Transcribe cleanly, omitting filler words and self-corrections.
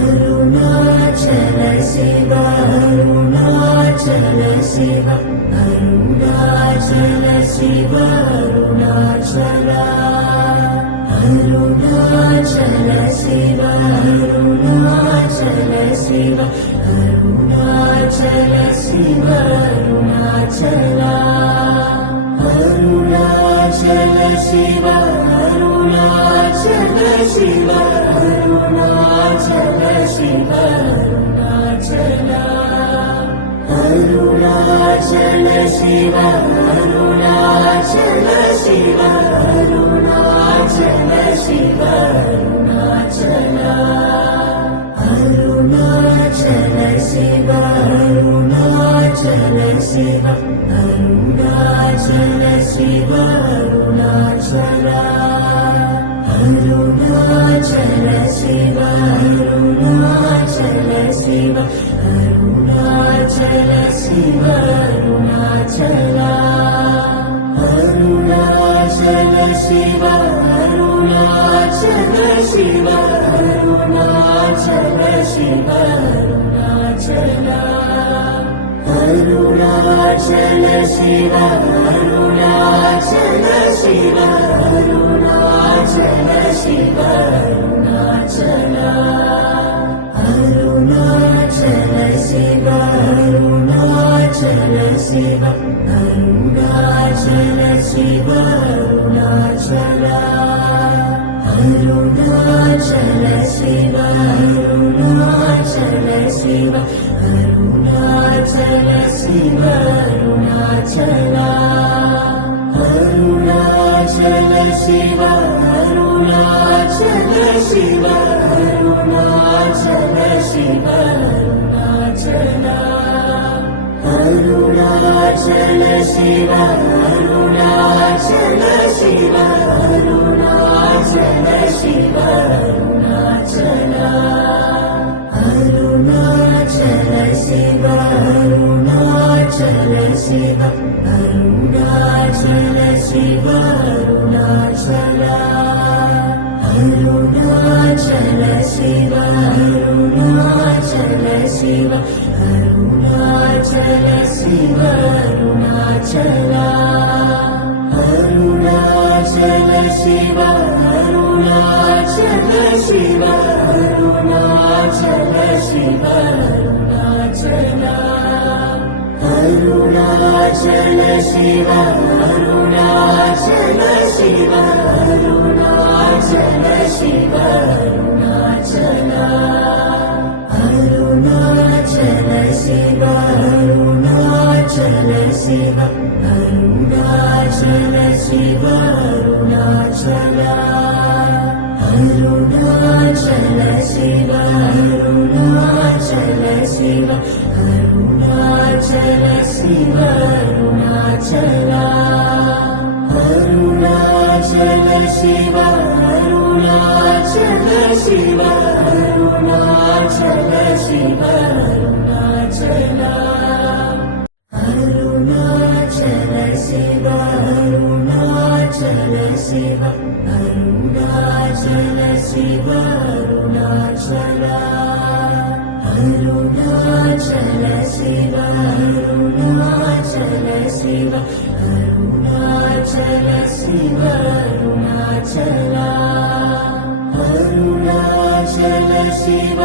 Arunachal Shiva Arunachal Shiva Arunachal Shiva Arunachal Arunachal Shiva Arunachal Shiva Arunachal Shiva Arunachal Arunachal Shiva Arunachal Shiva Arunachal Shiva Arunachal Arunachal Shiva Arunachal Shiva Arunachal Shiva Arunachal Arunachal Shiva Arunachal Shiva Arunachal Shiva Arunachal Arunachal Shiva Arunachal Shiva Arunachal Shiva Arunachal Arunachal Shiva Arunachal Shiva Arunachal Shiva Arunachal Arunachal Shiva Arunachal Shiva Arunachal Shiva Arunachal Arunachal Shiva Arunachal Shiva Arunachal Shiva Arunachal Arunachal Shiva Arunachal Shiva Arunachal Shiva Arunachal Arunachal Shiva Arunachal Shiva Arunachal Shiva Arunachal Arunachal Shiva Arunachal Shiva Arunachal Shiva Arunachal Arunachal Shiva Arunachal Shiva Arunachal Shiva Arunachal Arunachal Shiva Arunachal Shiva Arunachal Shiva Arunachal Arunachal Shiva Arunachal Shiva Arunachal Shiva Arunachal Arunachal Shiva Arunachal Shiva Arunachal Shiva Arunachal Arunachal Shiva Arunachal Shiva Arunachal Shiva Arunachal Arunachal Shiva Arunachal Shiva Arunachal Shiva Arunachal Arunachal Shiva Arunachal Shiva Arunachal Shiva Arunachal Arunachal Shiva Arunachal Shiva Arunachal Shiva Arunachal Arunachal Shiva Arunachal Shiva Arunachal Shiva Arunachal Arunachal Shiva